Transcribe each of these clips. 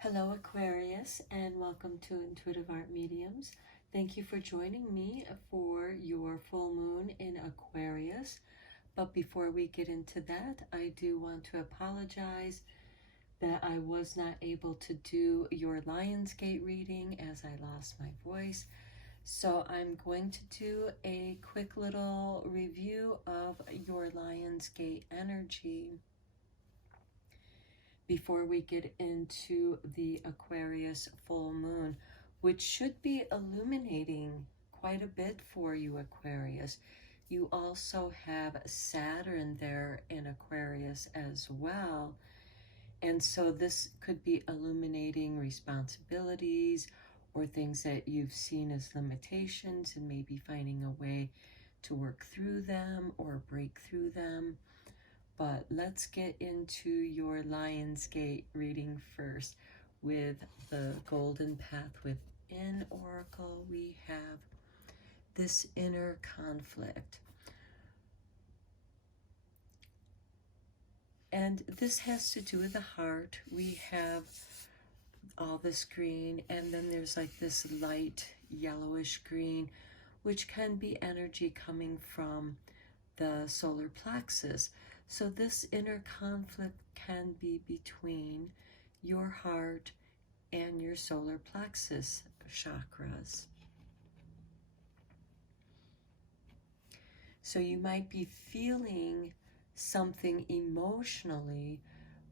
Hello Aquarius, and welcome to Intuitive Art Mediums. Thank you for joining me for your full moon in Aquarius. But before we get into that, I do want to apologize that I was not able to do your Lionsgate reading as I lost my voice. So I'm going to do a quick little review of your Lionsgate energy before we get into the Aquarius full moon, which should be illuminating quite a bit for you, Aquarius. You also have Saturn there in Aquarius as well. And so this could be illuminating responsibilities or things that you've seen as limitations and maybe finding a way to work through them or break through them. But let's get into your Lionsgate reading first with the Golden Path Within Oracle. We have this inner conflict. And this has to do with the heart. We have all this green, and then there's like this light yellowish green, which can be energy coming from the solar plexus. So this inner conflict can be between your heart and your solar plexus chakras. So you might be feeling something emotionally,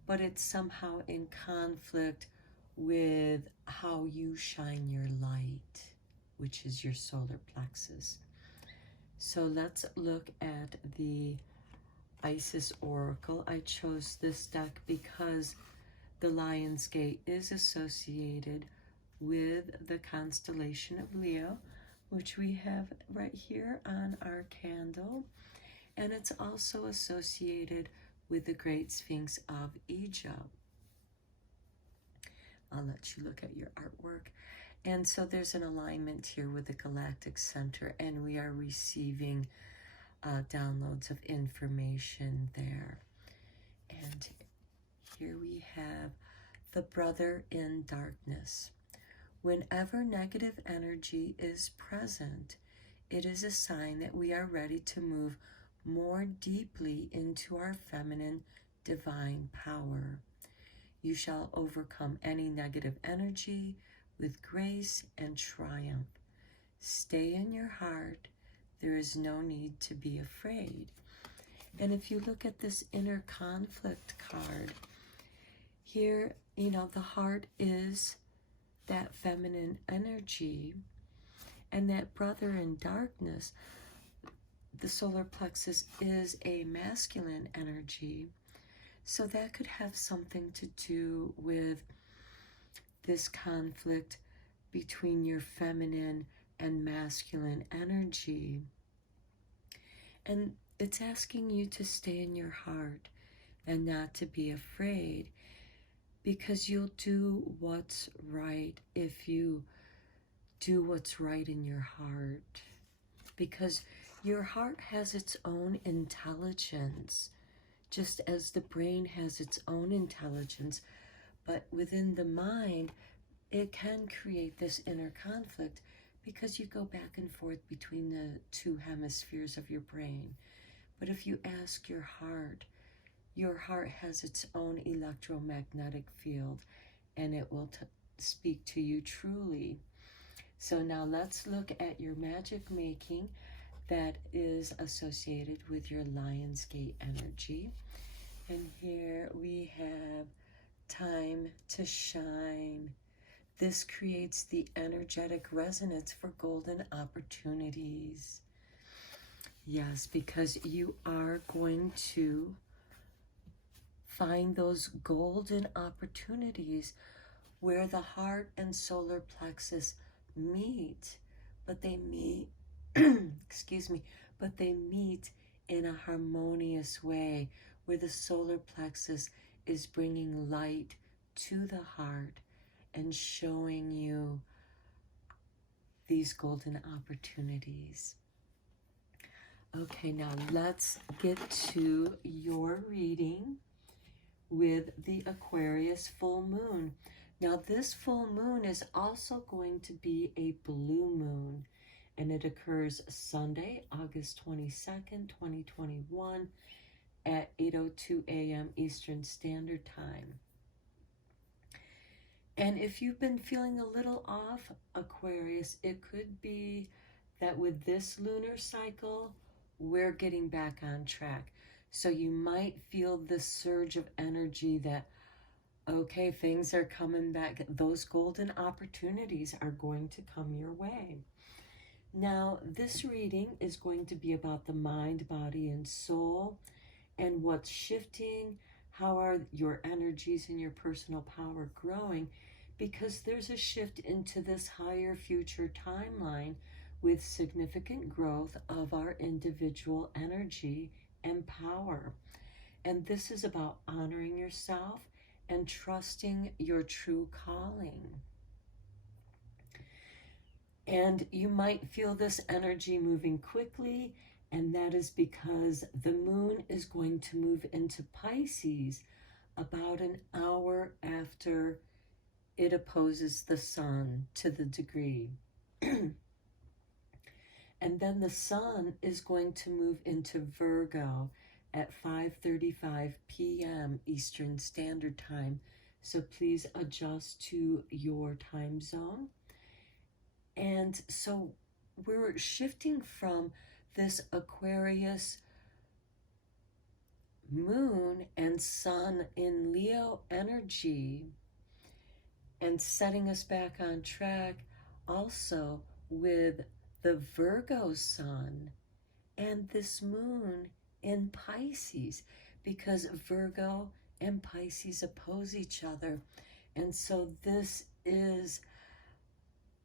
but it's somehow in conflict with how you shine your light, which is your solar plexus. So let's look at the Isis Oracle. I chose this deck because the Lionsgate is associated with the constellation of Leo, which we have right here on our candle. And it's also associated with the Great Sphinx of Egypt. I'll let you look at your artwork. And so there's an alignment here with the galactic center, and we are receiving downloads of information there. And here we have the brother in darkness. Whenever negative energy is present, it is a sign that we are ready to move more deeply into our feminine divine power. You shall overcome any negative energy with grace and triumph. Stay in your heart. There is no need to be afraid. And if you look at this inner conflict card, here, you know, the heart is that feminine energy, and that brother in darkness, the solar plexus, is a masculine energy. So that could have something to do with this conflict between your feminine and masculine energy. And it's asking you to stay in your heart and not to be afraid, because you'll do what's right if you do what's right in your heart. Because your heart has its own intelligence, just as the brain has its own intelligence. But within the mind, it can create this inner conflict because you go back and forth between the two hemispheres of your brain. But if you ask your heart has its own electromagnetic field, and it will speak to you truly. So now let's look at your magic making that is associated with your Lionsgate energy. And here we have time to shine. This creates the energetic resonance for golden opportunities. Yes, because you are going to find those golden opportunities where the heart and solar plexus meet, but they meet, excuse me, but they meet in a harmonious way, where the solar plexus is bringing light to the heart and showing you these golden opportunities. Okay, now let's get to your reading with the Aquarius full moon. Now, this full moon is also going to be a blue moon, and it occurs Sunday, August 22nd, 2021 at 8:02 a.m. Eastern Standard Time. And if you've been feeling a little off, Aquarius, it could be that with this lunar cycle, we're getting back on track. So you might feel this surge of energy that, okay, things are coming back. Those golden opportunities are going to come your way. Now, this reading is going to be about the mind, body, and soul, and what's shifting, how are your energies and your personal power growing, because there's a shift into this higher future timeline with significant growth of our individual energy and power. And this is about honoring yourself and trusting your true calling. And you might feel this energy moving quickly, and that is because the moon is going to move into Pisces about an hour after it opposes the sun to the degree. And then the sun is going to move into Virgo at 5:35 p.m. Eastern Standard Time. So please adjust to your time zone. And so we're shifting from this Aquarius moon and sun in Leo energy and setting us back on track also with the Virgo sun and this moon in Pisces, because Virgo and Pisces oppose each other. And so this is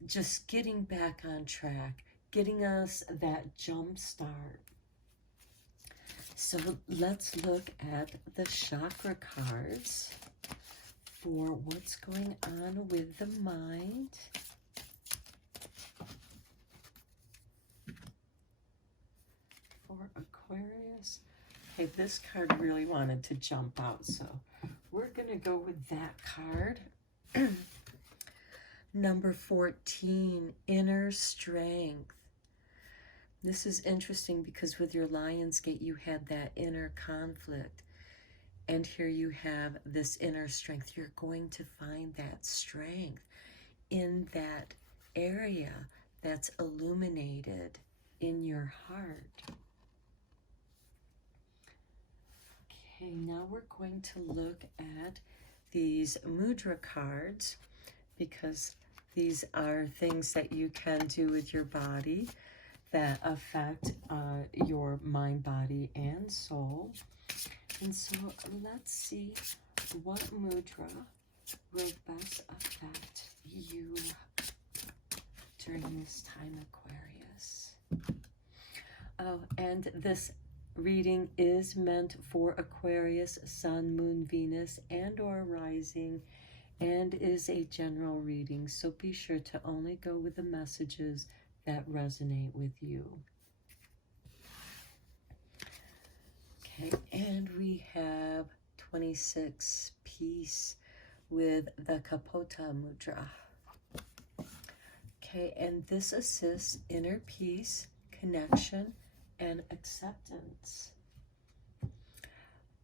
just getting back on track, getting us that jump start. So let's look at the chakra cards for what's going on with the mind. For Aquarius. Okay, this card really wanted to jump out, so we're going to go with that card. Number 14, inner strength. This is interesting because with your Lionsgate, you had that inner conflict. And here you have this inner strength. You're going to find that strength in that area that's illuminated in your heart. Okay, now we're going to look at these Mudra cards, because these are things that you can do with your body that affect your mind, body, and soul. And so let's see what mudra will best affect you during this time, Aquarius. Oh, and this reading is meant for Aquarius, Sun, Moon, Venus, and or rising, and is a general reading, so be sure to only go with the messages that resonate with you. Okay, and we have 26 peace with the Kapota Mudra. Okay, and this assists inner peace, connection, and acceptance.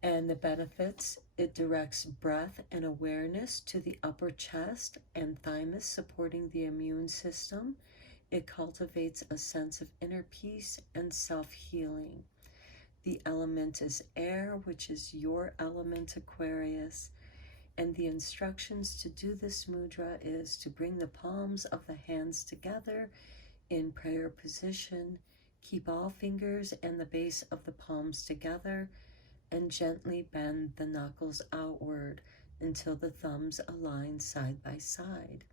And the benefits, it directs breath and awareness to the upper chest and thymus, supporting the immune system. It cultivates a sense of inner peace and self-healing. The element is air, which is your element, Aquarius. And the instructions to do this mudra is to bring the palms of the hands together in prayer position. Keep all fingers and the base of the palms together, and gently bend the knuckles outward until the thumbs align side by side.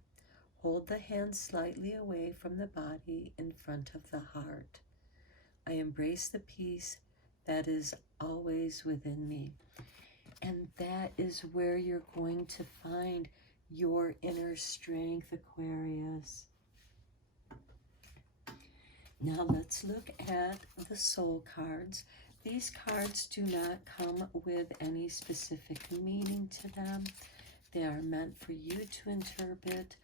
Hold the hands slightly away from the body in front of the heart. I embrace the peace that is always within me. And that is where you're going to find your inner strength, Aquarius. Now let's look at the soul cards. These cards do not come with any specific meaning to them. They are meant for you to interpret,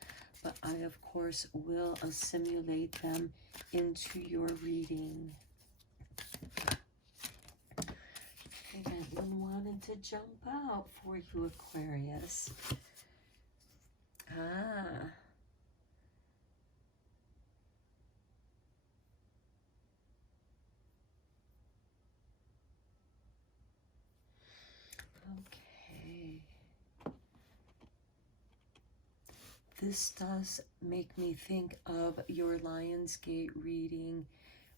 but I, of course, will assimilate them into your reading. Okay, that one wanted to jump out for you, Aquarius. Okay. This does make me think of your Lionsgate reading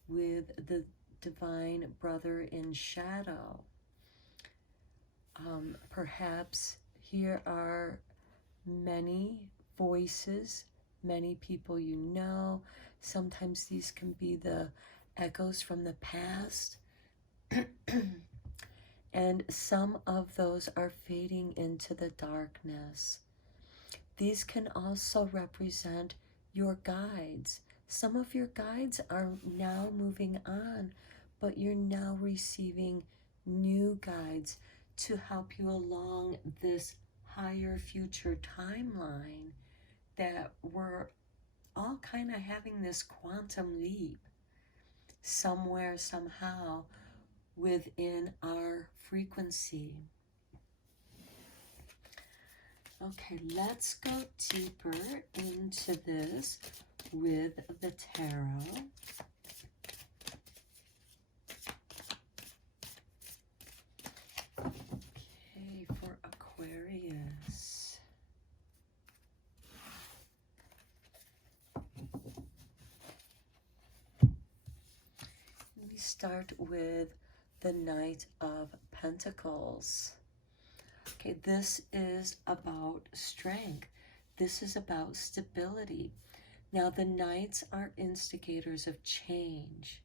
with the Divine Brother in Shadow. Perhaps here are many voices, many people you know. Sometimes these can be the echoes from the past. And some of those are fading into the darkness. These can also represent your guides. Some of your guides are now moving on, but you're now receiving new guides to help you along this higher future timeline that we're all kind of having this quantum leap somewhere, somehow, within our frequency. Okay, let's go deeper into this with the tarot. Okay, for Aquarius. We start with the Knight of Pentacles. Okay, this is about strength. This is about stability. Now, the Knights are instigators of change.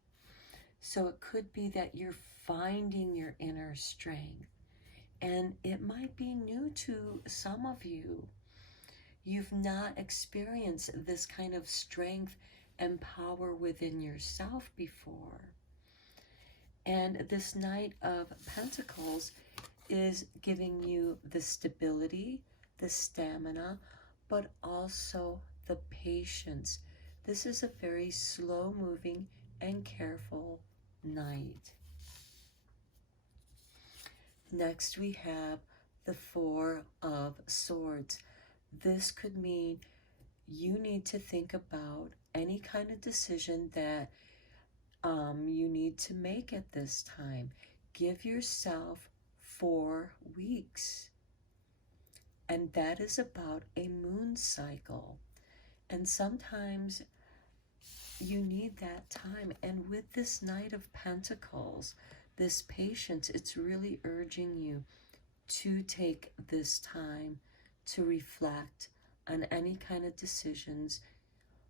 So it could be that you're finding your inner strength. And it might be new to some of you. You've not experienced this kind of strength and power within yourself before. And this Knight of Pentacles is giving you the stability, the stamina, but also the patience. This is a very slow-moving and careful knight. Next, we have the Four of Swords. This could mean you need to think about any kind of decision that you need to make at this time. Give yourself 4 weeks. And that is about a moon cycle. And sometimes you need that time. And with this Knight of Pentacles, this patience, it's really urging you to take this time to reflect on any kind of decisions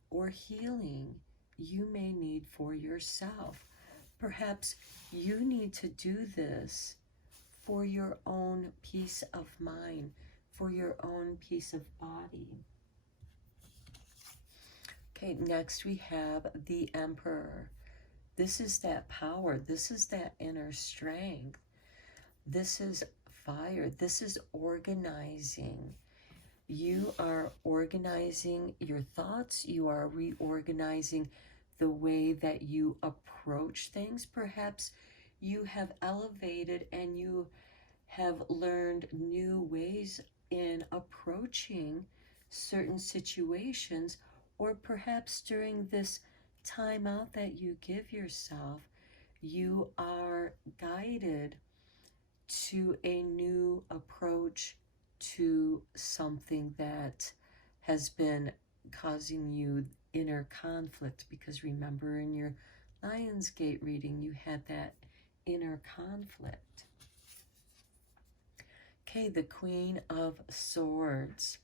or healing you may need for yourself. Perhaps you need to do this for your own peace of mind, for your own peace of body. Okay, next we have the Emperor. This is that power. This is that inner strength. This is fire. This is organizing. You are organizing your thoughts. You are reorganizing the way that you approach things. Perhaps you have elevated and you have learned new ways in approaching certain situations, or perhaps during this time out that you give yourself, you are guided to a new approach to something that has been causing you inner conflict, because remember in your Lionsgate reading you had that inner conflict. Okay, the Queen of Swords.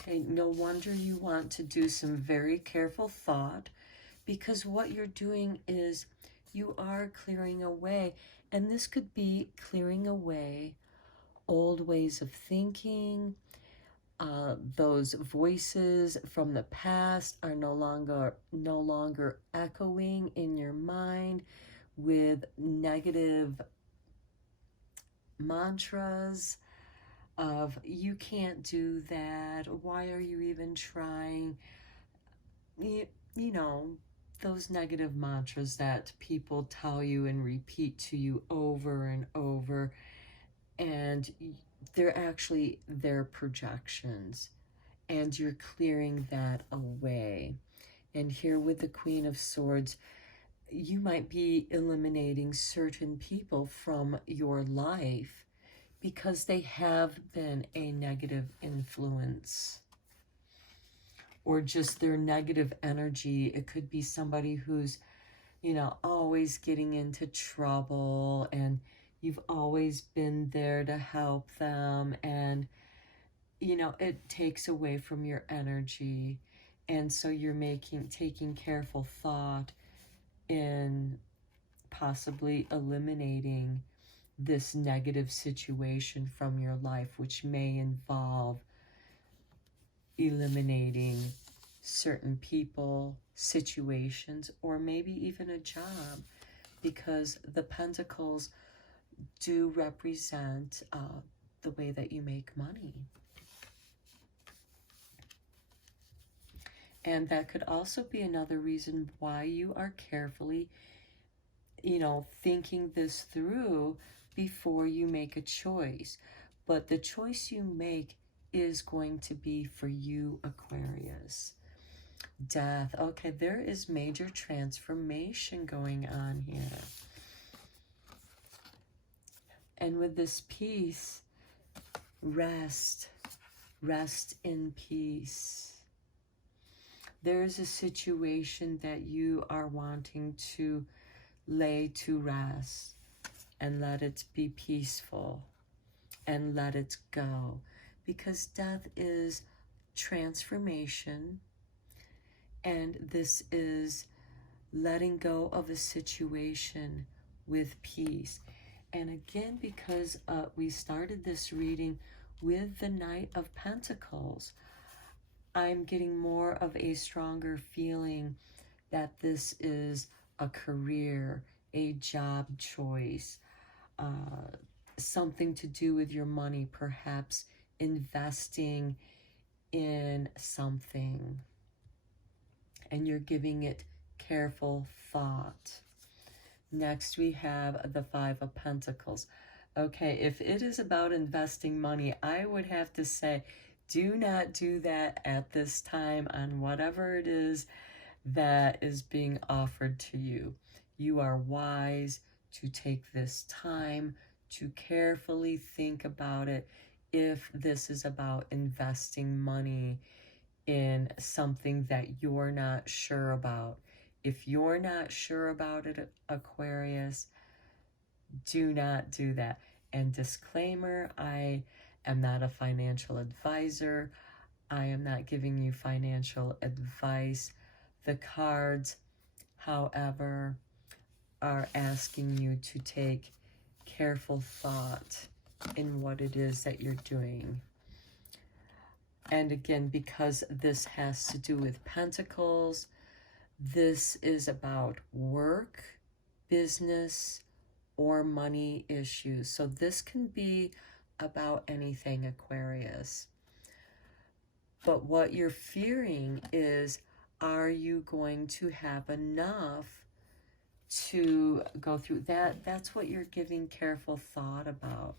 Okay, no wonder you want to do some very careful thought, because what you're doing is you are clearing away, and this could be clearing away old ways of thinking. Those voices from the past are no longer echoing in your mind with negative mantras. of, you can't do that, why are you even trying? You know, those negative mantras that people tell you and repeat to you over and over, and they're actually their projections, and you're clearing that away. And here with the Queen of Swords, you might be eliminating certain people from your life because they have been a negative influence, or just their negative energy. It could be somebody who's, you know, always getting into trouble, and you've always been there to help them, and, you know, it takes away from your energy. And so you're taking careful thought in possibly eliminating this negative situation from your life, which may involve eliminating certain people, situations, or maybe even a job, because the Pentacles do represent the way that you make money. And that could also be another reason why you are carefully, you know, thinking this through before you make a choice. But the choice you make is going to be for you, Aquarius. Death. Okay, there is major transformation going on here. And with this peace, rest. Rest in peace. There's a situation that you are wanting to lay to rest and let it be peaceful and let it go, because death is transformation, and this is letting go of a situation with peace. And again, because we started this reading with the Knight of Pentacles, I'm getting more of a stronger feeling that this is a career, a job choice, something to do with your money, perhaps investing in something, and you're giving it careful thought. Next, we have the Five of Pentacles. Okay, if it is about investing money, I would have to say, do not do that at this time on whatever it is that is being offered to you. You are wise to take this time to carefully think about it if this is about investing money in something that you're not sure about. If you're not sure about it, Aquarius, do not do that. And disclaimer, I am not a financial advisor. I am not giving you financial advice. The cards, however, are asking you to take careful thought in what it is that you're doing. And again, because this has to do with Pentacles, this is about work, business, or money issues. So this can be about anything, Aquarius. But what you're fearing is, are you going to have enough to go through that? That's what you're giving careful thought about.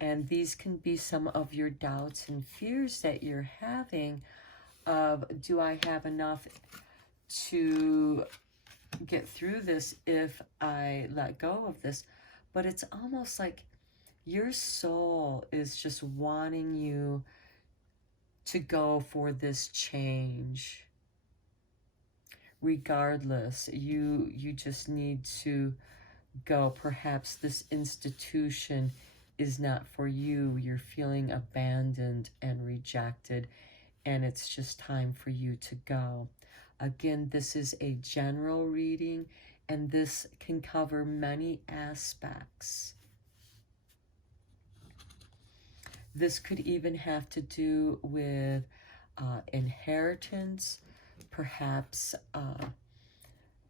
And these can be some of your doubts and fears that you're having of, do I have enough to get through this if I let go of this? But it's almost like your soul is just wanting you to go for this change. Regardless, you just need to go. Perhaps this institution is not for you. You're feeling abandoned and rejected, and it's just time for you to go. Again, this is a general reading, and this can cover many aspects. This could even have to do with inheritance, perhaps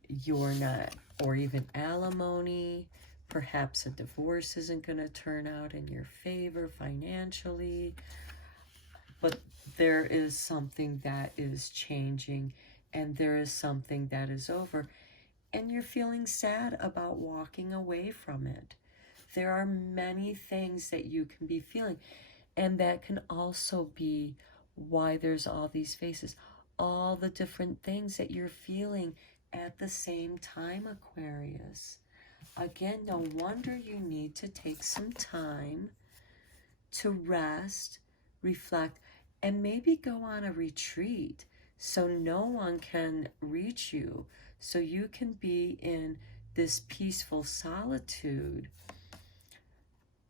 you're not, or even alimony. Perhaps a divorce isn't going to turn out in your favor financially, but there is something that is changing, and there is something that is over, and you're feeling sad about walking away from it. There are many things that you can be feeling, and that can also be why there's all these faces, all the different things that you're feeling at the same time, Aquarius. Again, no wonder you need to take some time to rest, reflect, and maybe go on a retreat so no one can reach you, so you can be in this peaceful solitude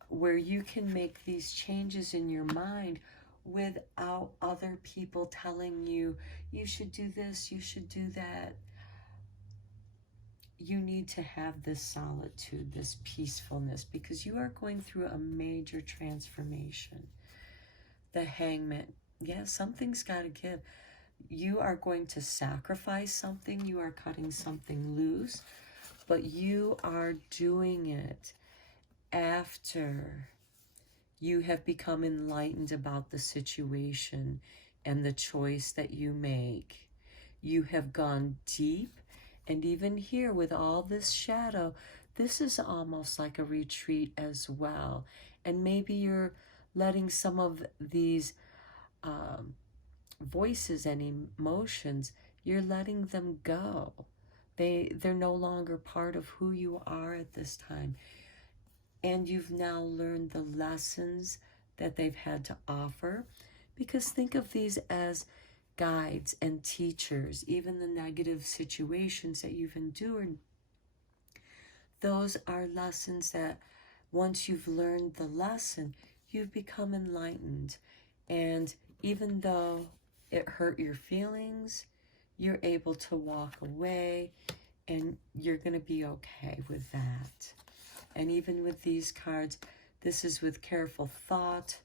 where you can make these changes in your mind without other people telling you, you should do this, you should do that. You need to have this solitude, this peacefulness, because you are going through a major transformation. The Hangman, yeah, something's got to give. You are going to sacrifice something, you are cutting something loose, but you are doing it after you have become enlightened about the situation and the choice that you make. You have gone deep, and even here with all this shadow, this is almost like a retreat as well. And maybe you're letting some of these voices and emotions, you're letting them go. They're no longer part of who you are at this time. And you've now learned the lessons that they've had to offer, because think of these as guides and teachers. Even the negative situations that you've endured, those are lessons that once you've learned the lesson, you've become enlightened. And even though it hurt your feelings, you're able to walk away, and you're going to be okay with that. And even with these cards, this is with careful thought.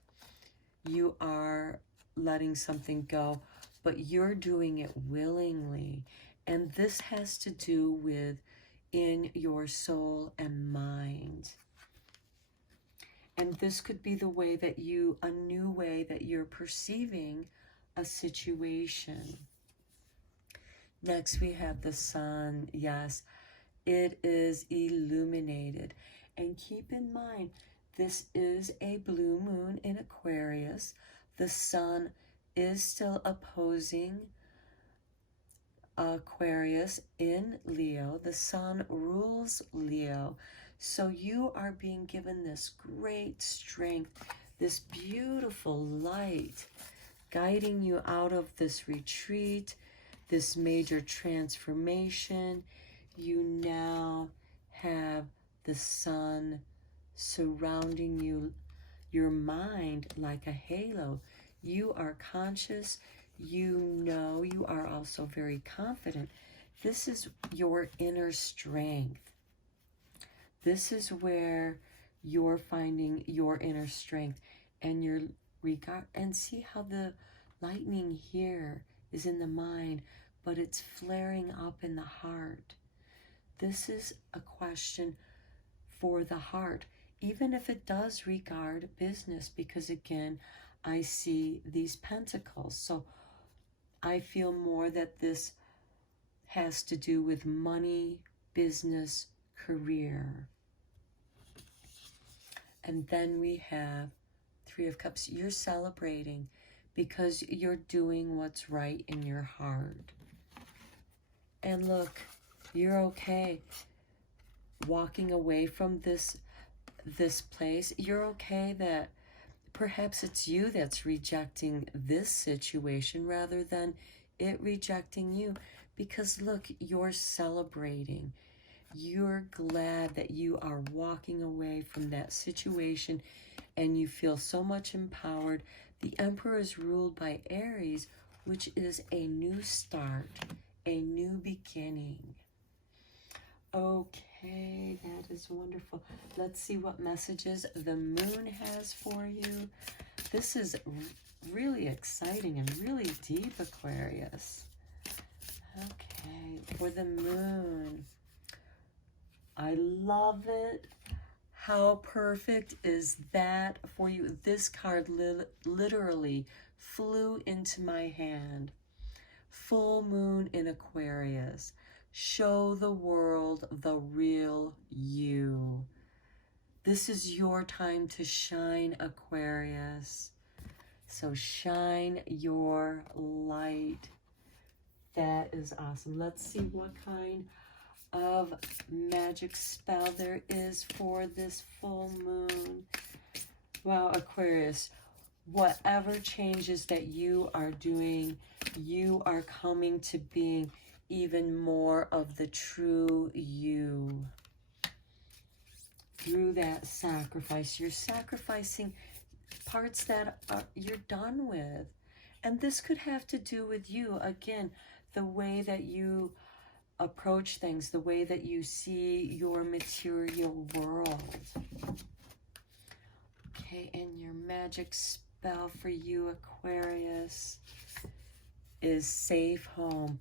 You are letting something go, but you're doing it willingly. And this has to do with in your soul and mind. And this could be the way that a new way that you're perceiving a situation. Next, we have the sun. Yes, it is illuminated. And keep in mind, this is a blue moon in Aquarius. The sun is still opposing Aquarius in Leo. The sun rules Leo. So you are being given this great strength, this beautiful light, guiding you out of this retreat, this major transformation. You now have the sun surrounding you, your mind like a halo. You are conscious. You know, you are also very confident. This is your inner strength. This is where you're finding your inner strength and your regard. And see how the lightning here is in the mind, but it's flaring up in the heart. This is a question for the heart, even if it does regard business, because again, I see these pentacles. So I feel more that this has to do with money, business, career. And then we have Three of Cups. You're celebrating because you're doing what's right in your heart. And look, you're okay walking away from this place. You're okay that perhaps it's you that's rejecting this situation rather than it rejecting you. Because look, you're celebrating. You're glad that you are walking away from that situation and you feel so much empowered. The Emperor is ruled by Aries, which is a new start, a new beginning. Okay, that is wonderful. Let's see what messages the moon has for you. This is really exciting and really deep, Aquarius. Okay, for the moon. I love it. How perfect is that for you? This card literally flew into my hand. Full moon in Aquarius. Show the world the real you. This is your time to shine, Aquarius. So shine your light. That is awesome. Let's see what kind of magic spell there is for this full moon. Wow, Aquarius, whatever changes that you are doing, you are coming to being even more of the true you. Through that sacrifice, you're sacrificing parts that you're done with. And this could have to do with you, again, the way that you approach things, the way that you see your material world. Okay, and your magic spell for you, Aquarius, is safe home.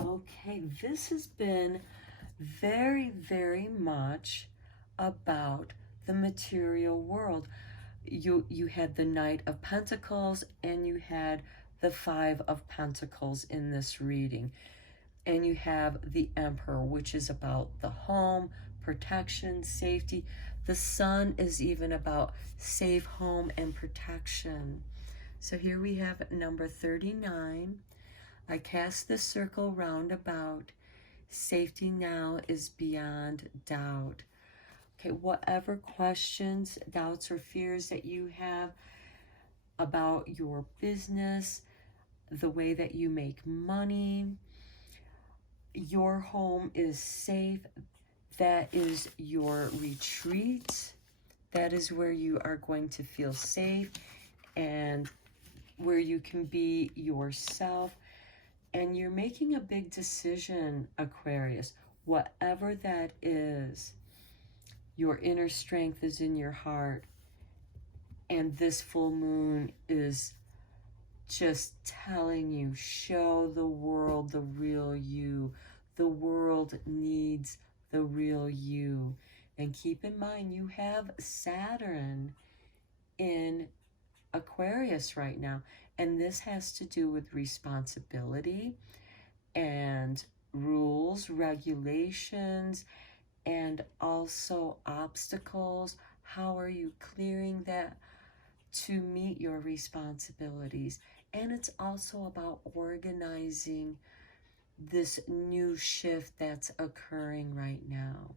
Okay, this has been very, very much about the material world. You had the Knight of Pentacles and you had the Five of Pentacles in this reading. And you have the Emperor, which is about the home, protection, safety. The Sun is even about safe home and protection. So here we have number 39. I cast the circle round about. Safety now is beyond doubt. Okay, whatever questions, doubts, or fears that you have about your business, the way that you make money, your home is safe. That is your retreat. That is where you are going to feel safe and where you can be yourself. And you're making a big decision, Aquarius. Whatever that is, your inner strength is in your heart. And this full moon is just telling you, show the world the real you. The world needs the real you. And keep in mind, you have Saturn in Aquarius right now. And this has to do with responsibility and rules, regulations, and also obstacles. How are you clearing that to meet your responsibilities? And it's also about organizing this new shift that's occurring right now.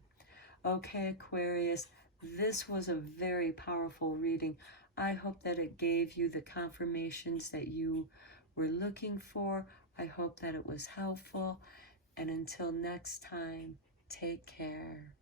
Okay, Aquarius, this was a very powerful reading. I hope that it gave you the confirmations that you were looking for. I hope that it was helpful. And until next time, take care.